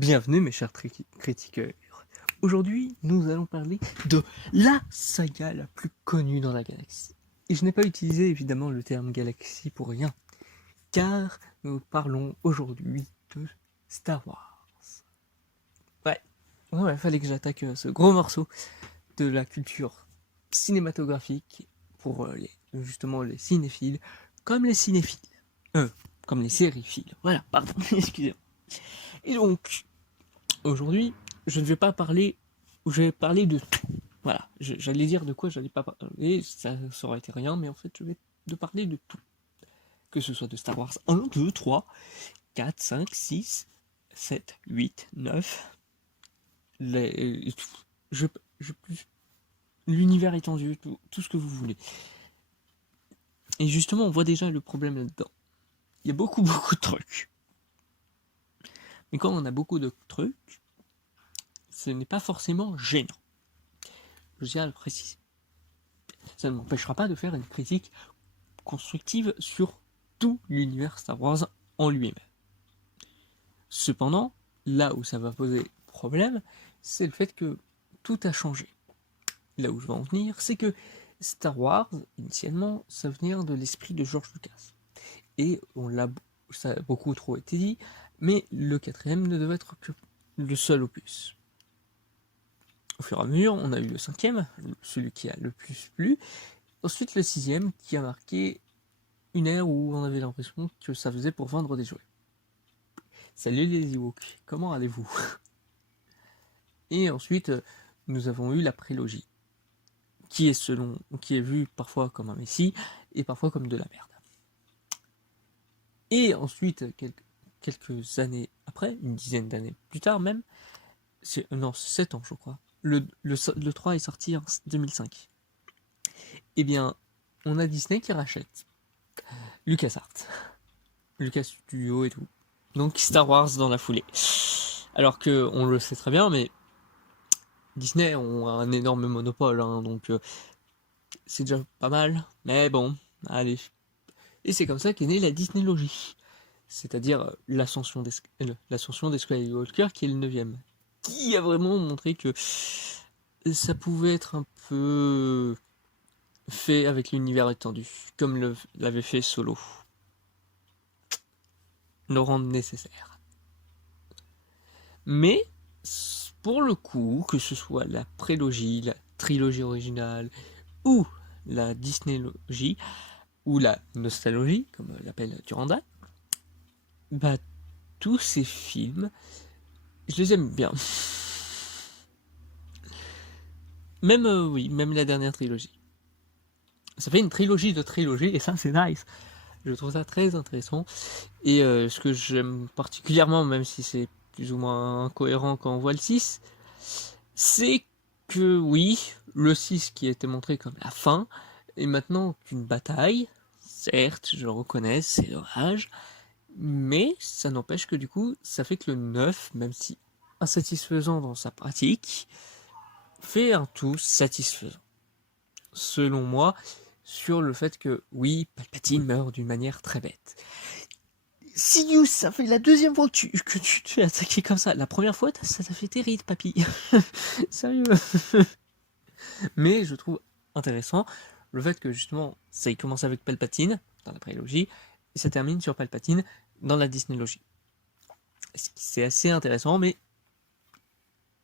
Bienvenue mes chers critiqueurs. Aujourd'hui, nous allons parler de la saga la plus connue dans la galaxie. Et je n'ai pas utilisé évidemment le terme galaxie pour rien, car nous parlons aujourd'hui de Star Wars. Ouais, fallait que j'attaque ce gros morceau de la culture cinématographique pour justement les cinéphiles, comme les cinéphiles. Comme les sériphiles. Voilà, pardon, excusez-moi. Et donc, aujourd'hui, je ne vais pas parler, je vais parler de tout. Voilà, j'allais dire de quoi j'allais pas parler, ça aurait été rien, mais en fait, je vais parler de tout. Que ce soit de Star Wars 1, 2, 3, 4, 5, 6, 7, 8, 9, l'univers étendu, tout ce que vous voulez. Et justement, on voit déjà le problème là-dedans. Il y a beaucoup de trucs. Mais quand on a beaucoup de trucs, ce n'est pas forcément gênant. Je tiens à le préciser. Ça ne m'empêchera pas de faire une critique constructive sur tout l'univers Star Wars en lui-même. Cependant, là où ça va poser problème, c'est le fait que tout a changé. Là où je veux en venir, c'est que Star Wars, initialement, ça venait de l'esprit de George Lucas. Et ça a beaucoup trop été dit, mais le 4e ne devait être que le seul opus. Au fur et à mesure, on a eu le 5e, celui qui a le plus plu. Ensuite, le 6e, qui a marqué une ère où on avait l'impression que ça faisait pour vendre des jouets. Salut les Ewoks, comment allez-vous? Et ensuite, nous avons eu la prélogie, qui est vue parfois comme un messie, et parfois comme de la merde. Et ensuite, quelques années après, une dizaine d'années plus tard même, 7 ans je crois, le 3 est sorti en 2005. Eh bien, on a Disney qui rachète LucasArts, Lucas Studio et tout. Donc Star Wars dans la foulée. Alors que on le sait très bien, mais Disney ont un énorme monopole, hein, donc c'est déjà pas mal. Mais bon, allez. Et c'est comme ça qu'est née la Disneylogie, c'est-à-dire l'ascension des Skywalker, qui est le 9e, qui a vraiment montré que ça pouvait être un peu fait avec l'univers étendu, comme l'avait fait Solo. Le rendre nécessaire. Mais, pour le coup, que ce soit la prélogie, la trilogie originale, ou la Disneylogie, ou la nostalgie, comme l'appelle Durandal, bah, tous ces films, je les aime bien. Même, même la dernière trilogie. Ça fait une trilogie de trilogie, et ça, c'est nice. Je trouve ça très intéressant. Et ce que j'aime particulièrement, même si c'est plus ou moins incohérent quand on voit le 6, c'est que oui, le 6 qui a été montré comme la fin, est maintenant qu'une bataille. Certes, je le reconnais, c'est dommage. Mais ça n'empêche que du coup, ça fait que le 9, même si insatisfaisant dans sa pratique, fait un tout satisfaisant. Selon moi, sur le fait que, oui, Palpatine meurt d'une manière très bête. Sidious, ça fait la deuxième fois que tu te fais attaquer comme ça. La première fois, ça t'a fait terrible, papy. Sérieux. Mais je trouve intéressant le fait que justement, ça y commence avec Palpatine, dans la prélogie, et ça termine sur Palpatine dans la Disneylogie. C'est assez intéressant, mais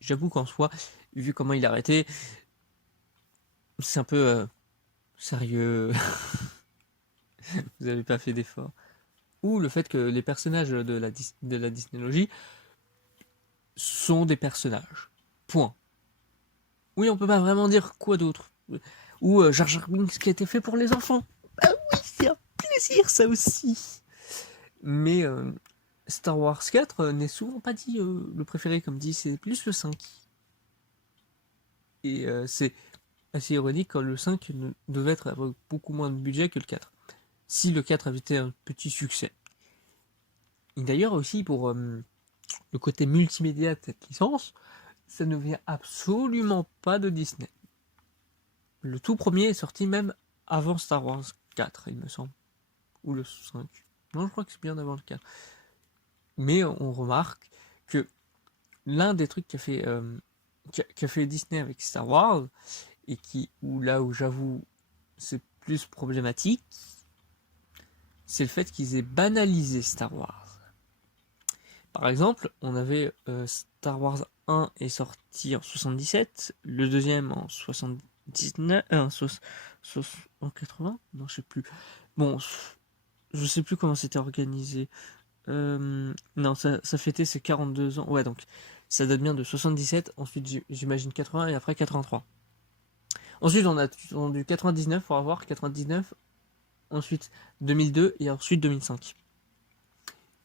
j'avoue qu'en soi, vu comment il a arrêté, c'est un peu sérieux. Vous n'avez pas fait d'effort. Ou le fait que les personnages de la Disneylogie sont des personnages. Point. Oui, on peut pas vraiment dire quoi d'autre. Ou Jar Jar Binks qui a été fait pour les enfants. Ah oui, c'est un plaisir ça aussi. Mais Star Wars 4 n'est souvent pas dit le préféré, comme dit, c'est plus le 5. Et c'est assez ironique quand le 5 devait être avec beaucoup moins de budget que le 4. Si le 4 avait été un petit succès. Et d'ailleurs aussi pour le côté multimédia de cette licence, ça ne vient absolument pas de Disney. Le tout premier est sorti même avant Star Wars 4, il me semble. Ou le 5. Non, je crois que c'est bien avant le 4. Mais on remarque que l'un des trucs qu'a fait Disney avec Star Wars, et là où j'avoue c'est plus problématique, c'est le fait qu'ils aient banalisé Star Wars. Par exemple, on avait Star Wars 1 est sorti en 77, le deuxième en 79, en 80, non je sais plus. Bon, je sais plus comment c'était organisé. Non, ça fêtait ses 42 ans. Ouais, donc ça date bien de 77, ensuite j'imagine 80 et après 83. Ensuite on a du 99 pour avoir 99, ensuite 2002 et ensuite 2005.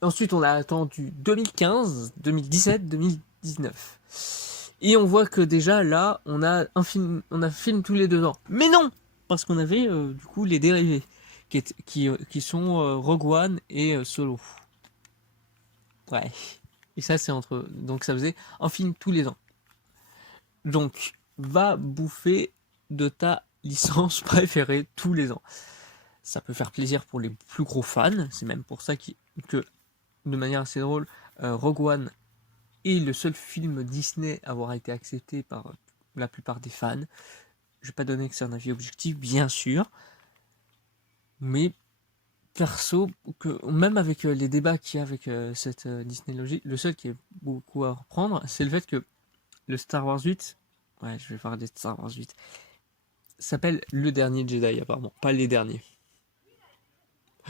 Ensuite, on a attendu 2015, 2017, 2019. Et on voit que déjà là, on a un film tous les 2 ans. Mais non, parce qu'on avait du coup les dérivés qui sont Rogue One et Solo. Ouais. Et ça, c'est entre. Donc ça faisait un film tous les ans. Donc, va bouffer de ta licence préférée tous les ans. Ça peut faire plaisir pour les plus gros fans. C'est même pour ça que de manière assez drôle, Rogue One est le seul film Disney à avoir été accepté par la plupart des fans. Je vais pas donner que c'est un avis objectif, bien sûr, mais perso, même avec les débats qu'il y a avec cette Disney logique, le seul qui est beaucoup à reprendre, c'est le fait que le Star Wars 8, ouais, je vais parler de Star Wars 8, s'appelle Le Dernier Jedi apparemment, pas Les Derniers.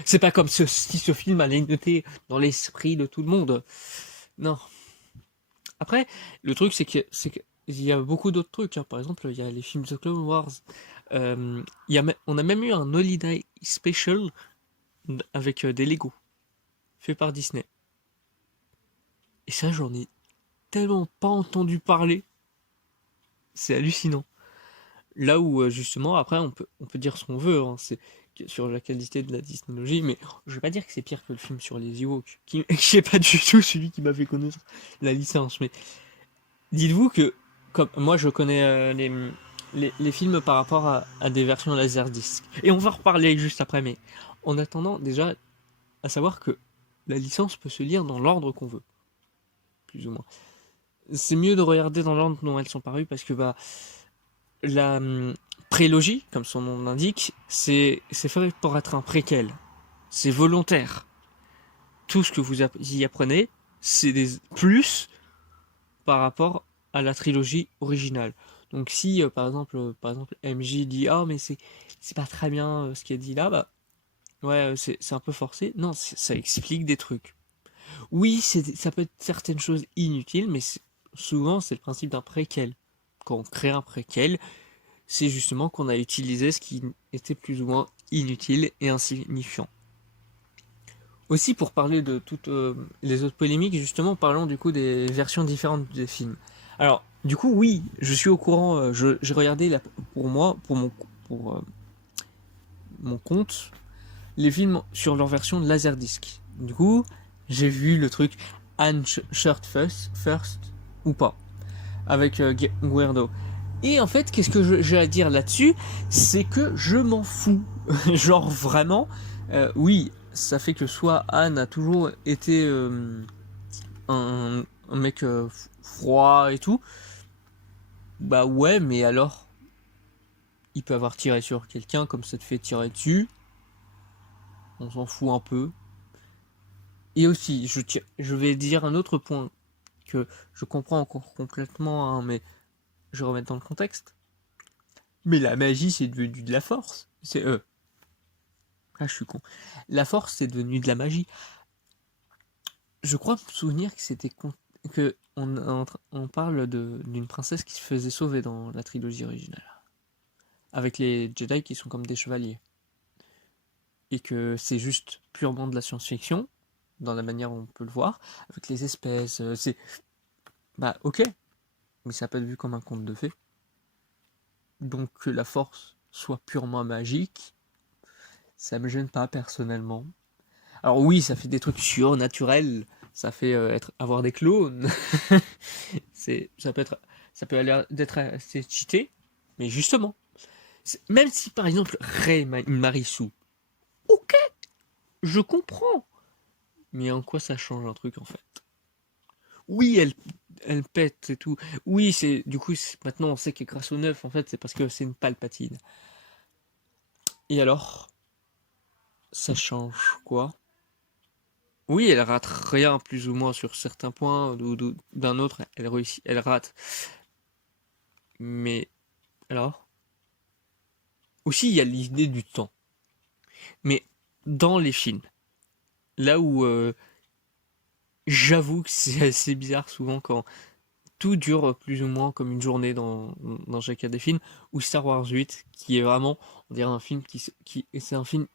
C'est pas comme si ce film allait noter dans l'esprit de tout le monde. Non. Après, le truc, c'est qu'il y a beaucoup d'autres trucs. Hein. Par exemple, il y a les films The Clone Wars. On a même eu un Holiday Special avec des Lego, fait par Disney. Et ça, j'en ai tellement pas entendu parler. C'est hallucinant. Là où, justement, après, on peut dire ce qu'on veut. Hein. C'est sur la qualité de la Disneylogie, mais je vais pas dire que c'est pire que le film sur les Ewoks, qui est pas du tout celui qui m'a fait connaître la licence. Mais dites-vous que, comme moi je connais les films par rapport à des versions Laserdisc, et on va reparler juste après, mais en attendant, déjà, à savoir que la licence peut se lire dans l'ordre qu'on veut, plus ou moins. C'est mieux de regarder dans l'ordre dont elles sont parues, parce que bah, la prélogie, comme son nom l'indique, c'est fait pour être un préquel. C'est volontaire. Tout ce que vous y apprenez, c'est des plus par rapport à la trilogie originale. Donc si par exemple MJ dit ah mais c'est pas très bien ce qu'il a dit là, bah ouais c'est un peu forcé. Non, ça explique des trucs. Oui, ça peut être certaines choses inutiles, mais souvent c'est le principe d'un préquel. Quand on crée un préquel, c'est justement qu'on a utilisé ce qui était plus ou moins inutile et insignifiant. Aussi pour parler de toutes les autres polémiques, justement parlons du coup des versions différentes des films. Alors du coup oui, je suis au courant, j'ai regardé pour mon compte les films sur leur version de Laserdisc. Du coup j'ai vu le truc Unshirt First ou pas avec Guerdo. Et en fait qu'est-ce que j'ai à dire là-dessus, c'est que je m'en fous. Genre vraiment, oui ça fait que soit Anne a toujours été un mec froid et tout, bah ouais, mais alors, il peut avoir tiré sur quelqu'un comme ça te fait tirer dessus, on s'en fout un peu. Et aussi, je vais dire un autre point que je comprends encore complètement, hein, mais je vais remettre dans le contexte. Mais la magie, c'est devenu de la force. Ah, je suis con. La force, c'est devenu de la magie. Je crois me souvenir que on parle d'une princesse qui se faisait sauver dans la trilogie originale, avec les Jedi qui sont comme des chevaliers, et que c'est juste purement de la science-fiction dans la manière dont on peut le voir, avec les espèces. C'est bah ok, mais ça peut être vu comme un conte de fées. Donc que la force soit purement magique, ça me gêne pas personnellement. Alors oui, ça fait des trucs surnaturels, ça fait avoir des clones. Ça peut aller d'être assez cheaté, mais justement, même si par exemple Rey Marissou, ok, je comprends, mais en quoi ça change un truc en fait? Oui, elle pète et tout. Oui, c'est du coup, maintenant on sait que grâce au neuf, en fait, c'est parce que c'est une Palpatine. Et alors, ça change quoi? Oui, elle rate rien plus ou moins sur certains points, d'un autre, elle réussit, elle rate. Mais alors, aussi il y a l'idée du temps. Mais dans les films, là où j'avoue que c'est assez bizarre souvent quand tout dure plus ou moins comme une journée dans chacun des films, ou Star Wars 8, qui est vraiment, on dirait un film et c'est un film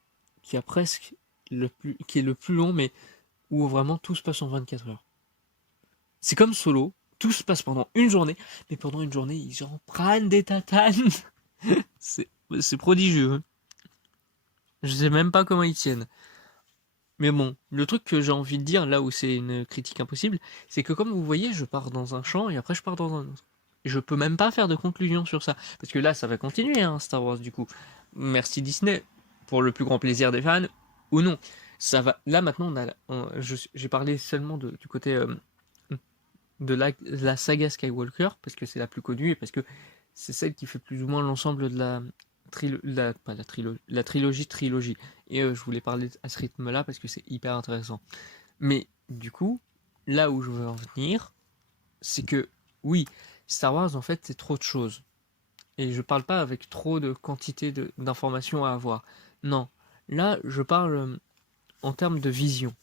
qui a presque qui est le plus long, mais où vraiment tout se passe en 24 heures. C'est comme Solo, tout se passe pendant une journée, mais pendant une journée, ils en prennent des tatanes. C'est, c'est prodigieux, hein. Je sais même pas comment ils tiennent. Mais bon, le truc que j'ai envie de dire, là où c'est une critique impossible, c'est que comme vous voyez, je pars dans un champ et après je pars dans un autre. Et je peux même pas faire de conclusion sur ça. Parce que là, ça va continuer, hein, Star Wars, du coup. Merci Disney, pour le plus grand plaisir des fans, ou non. Ça va. Là, maintenant, j'ai parlé seulement du côté de la saga Skywalker, parce que c'est la plus connue et parce que c'est celle qui fait plus ou moins l'ensemble de la trilogie. Et je voulais parler à ce rythme-là parce que c'est hyper intéressant. Mais du coup, là où je veux en venir, c'est que oui, Star Wars en fait c'est trop de choses. Et je parle pas avec trop de quantité d'informations à avoir. Non, là je parle en termes de vision.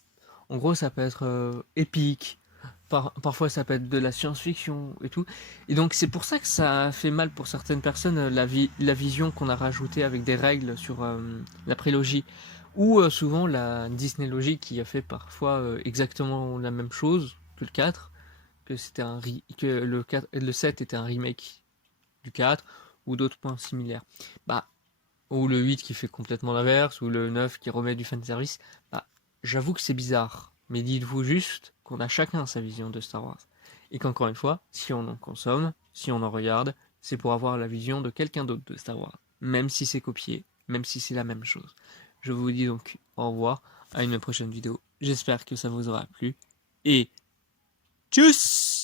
En gros, ça peut être épique, parfois ça peut être de la science-fiction et tout. Et donc c'est pour ça que ça fait mal pour certaines personnes la vision qu'on a rajoutée avec des règles sur la prélogie. Ou souvent la Disney-logie qui a fait parfois exactement la même chose que le 4, que le 7 était un remake du 4, ou d'autres points similaires. Bah, ou le 8 qui fait complètement l'inverse, ou le 9 qui remet du fanservice. Bah, j'avoue que c'est bizarre, mais dites-vous juste qu'on a chacun sa vision de Star Wars. Et qu'encore une fois, si on en consomme, si on en regarde, c'est pour avoir la vision de quelqu'un d'autre de Star Wars. Même si c'est copié, même si c'est la même chose. Je vous dis donc au revoir, à une prochaine vidéo. J'espère que ça vous aura plu. Et tchuss!